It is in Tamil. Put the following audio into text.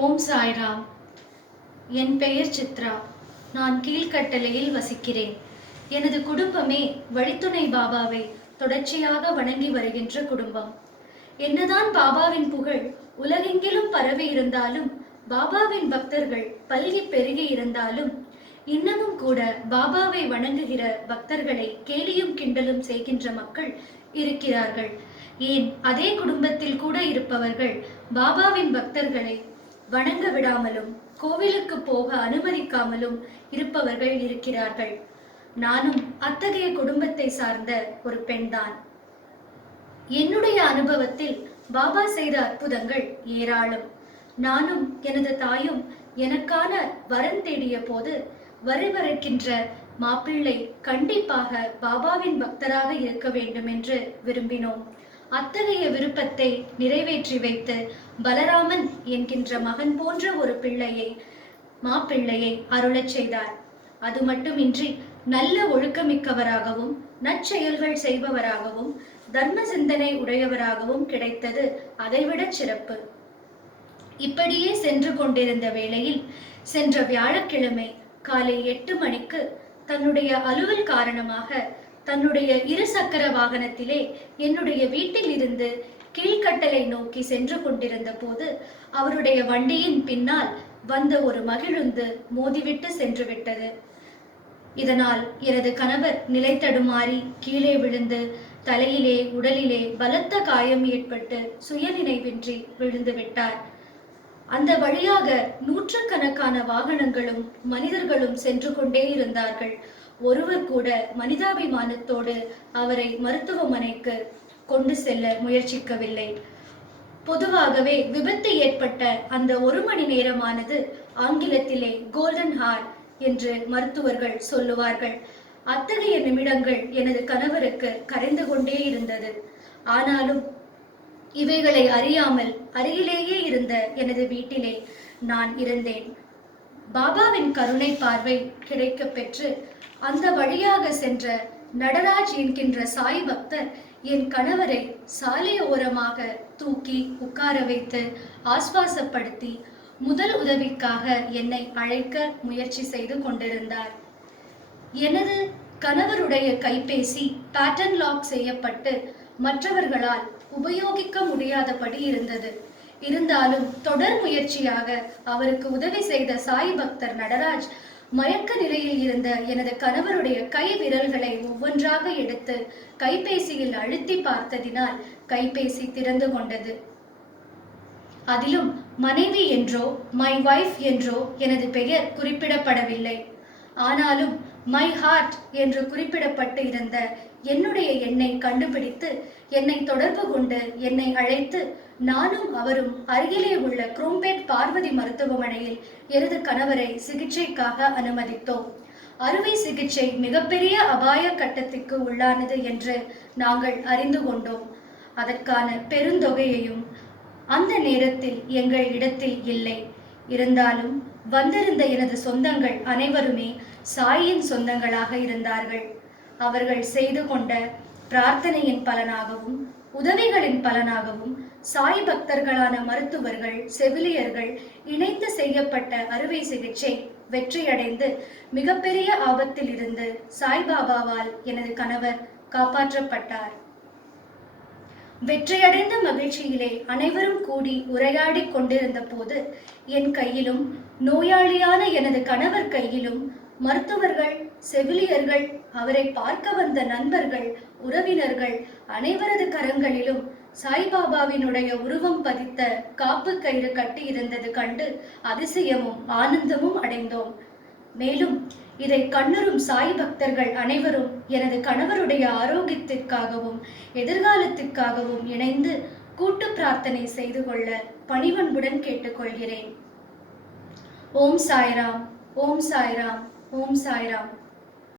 ஓம் சாய்ராம். என் பெயர் சித்ரா. நான் கீழ்கட்டளையில் வசிக்கிறேன். எனது குடும்பமே வழித்துணை பாபாவை தொடர்ச்சியாக வணங்கி வருகின்ற குடும்பம். என்னதான் பாபாவின் புகழ் உலகெங்கிலும் பரவி இருந்தாலும், பாபாவின் பக்தர்கள் பல்கி பெருகி இருந்தாலும், இன்னமும் கூட பாபாவை வணங்குகிற பக்தர்களை கேலியும் கிண்டலும் செய்கின்ற மக்கள் இருக்கிறார்கள். ஏன் அதே குடும்பத்தில் கூட இருப்பவர்கள் பாபாவின் பக்தர்களை வணங்க விடாமலும் கோவிலுக்கு போக அனுமதிக்காமலும் இருப்பவர்கள் இருக்கிறார்கள். நானும் அத்தகைய குடும்பத்தை சார்ந்த ஒரு பெண்தான். என்னுடைய அனுபவத்தில் பாபா செய்த அற்புதங்கள் ஏராளம். நானும் எனது தாயும் எனக்கான வரன் தேடிய போது வரவிருக்கின்ற மாப்பிள்ளை கண்டிப்பாக பாபாவின் பக்தராக இருக்க வேண்டும் என்று விரும்பினோம். அத்தகைய விருப்பத்தை நிறைவேற்றி வைத்து பலராமன் என்கின்ற மகன் போன்ற ஒரு மாப்பிள்ளையை அருளச் செய்தார். அது மட்டுமின்றி நல்ல ஒழுக்கமிக்கவராகவும் நற்செயல்கள் செய்பவராகவும் தர்ம சிந்தனை உடையவராகவும் கிடைத்தது அதைவிட சிறப்பு. இப்படியே சென்று கொண்டிருந்த வேளையில் சென்ற வியாழக்கிழமை காலை 8 மணிக்கு தன்னுடைய அலுவல் காரணமாக தன்னுடைய 2 சக்கர வாகனத்திலே என்னுடைய வீட்டில் இருந்து கீழ்கட்டளை நோக்கி சென்று கொண்டிருந்த போது அவருடைய வண்டியின் பின்னால் வந்த ஒரு மகிழுந்து மோதிவிட்டு சென்று விட்டது. இதனால் எனது கணவர் நிலை தடுமாறி கீழே விழுந்து தலையிலே உடலிலே பலத்த காயம் ஏற்பட்டு சுயநினைவின்றி விழுந்து விட்டார். அந்த வழியாக நூற்றுக்கணக்கான வாகனங்களும் மனிதர்களும் சென்று கொண்டே இருந்தார்கள். ஒருவர் கூட மனிதாபிமானத்தோடு அவரை மருத்துவமனைக்கு கொண்டு செல்ல முயற்சிக்கவில்லை. பொதுவாகவே விபத்து ஏற்பட்ட அந்த 1 மணி நேரமானது ஆங்கிலத்திலே கோல்டன் ஹார் என்று மருத்துவர்கள் சொல்லுவார்கள். அத்தகைய நிமிடங்கள் எனது கணவருக்கு கரைந்து கொண்டே இருந்தது. ஆனாலும் இவைகளை அறியாமல் அருகிலேயே இருந்த எனது வீட்டிலே நான் இருந்தேன். பாபாவின் கருணை பார்வை கிடைக்க பெற்று அந்த வழியாக சென்ற நடராஜ் என்கின்ற சாய் பக்தர் என் கணவரை சாலை ஓரமாக தூக்கி உட்கார வைத்து ஆஸ்வாசப்படுத்தி முதல் உதவிக்காக என்னை அழைக்க முயற்சி செய்து கொண்டிருந்தார். எனது கணவருடைய கைபேசி பேட்டர்ன் லாக் செய்யப்பட்டு மற்றவர்களால் உபயோகிக்க முடியாதபடி இருந்தது. இருந்தாலும் தொடர் முயற்சியாக அவருக்கு உதவி செய்த சாய் பக்தர் நடராஜ் மயக்க நிலையில் இருந்த எனது கணவருடைய கை விரல்களை ஒவ்வொன்றாக எடுத்து கைபேசியில் அழுத்தி பார்த்ததினால் கைபேசி திறந்து கொண்டது. அதிலும் மனைவி என்றோ மை வைஃப் என்றோ எனது பெயர் குறிப்பிடப்படவில்லை. ஆனாலும் மை ஹார்ட் என்று குறிப்பிடப்பட்டு இருந்த என்னுடைய எண்ணை கண்டுபிடித்து என்னை தொடர்பு கொண்டு என்னை அழைத்து நானும் அவரும் அருகிலே உள்ள குரோம்பேட் பார்வதி மருத்துவமனையில் எனது கணவரை சிகிச்சைக்காக அனுமதித்தோம். அறுவை சிகிச்சை மிகப்பெரிய அபாய கட்டத்திற்கு உள்ளானது என்று நாங்கள் அறிந்து கொண்டோம். அதற்கான பெருந்தொகையையும் அந்த நேரத்தில் எங்கள் இடத்தில் இல்லை. இருந்தாலும் வந்திருந்த எனது சொந்தங்கள் அனைவருமே சாயின் சொந்தங்களாக இருந்தார்கள். அவர்கள் செய்து கொண்ட பிரார்த்தனையின் பலனாகவும் உதவிகளின் பலனாகவும் சாய் பக்தர்களான மருத்துவர்கள் செவிலியர்கள் இணைந்து செய்யப்பட்ட அறுவை சிகிச்சை வெற்றியடைந்து மிகப்பெரிய ஆபத்தில் இருந்து சாய்பாபாவால் எனது கணவர் காப்பாற்றப்பட்டார். வெற்றியடைந்த மகிழ்ச்சியிலே அனைவரும் கூடி உரையாடி கொண்டிருந்த போது என் கையிலும் நோயாளியான எனது கணவர் கையிலும் மருத்துவர்கள் செவிலியர்கள் அவரை பார்க்க வந்த நண்பர்கள் உறவினர்கள் அனைவரது கரங்களிலும் சாய்பாபாவினுடைய உருவம் பதித்த காப்பு கயிறு கட்டி இருந்தது கண்டு அதிசயமும் ஆனந்தமும் அடைந்தோம். மேலும் இதை கண்ணுறும் சாய் பக்தர்கள் அனைவரும் எனது கணவருடைய ஆரோக்கியத்திற்காகவும் எதிர்காலத்திற்காகவும் இணைந்து கூட்டு பிரார்த்தனை செய்து கொள்ள பணிவன்புடன் கேட்டுக்கொள்கிறேன். ஓம் சாய்ராம், ஓம் சாய்ராம், ஓம் சாய்ராம்.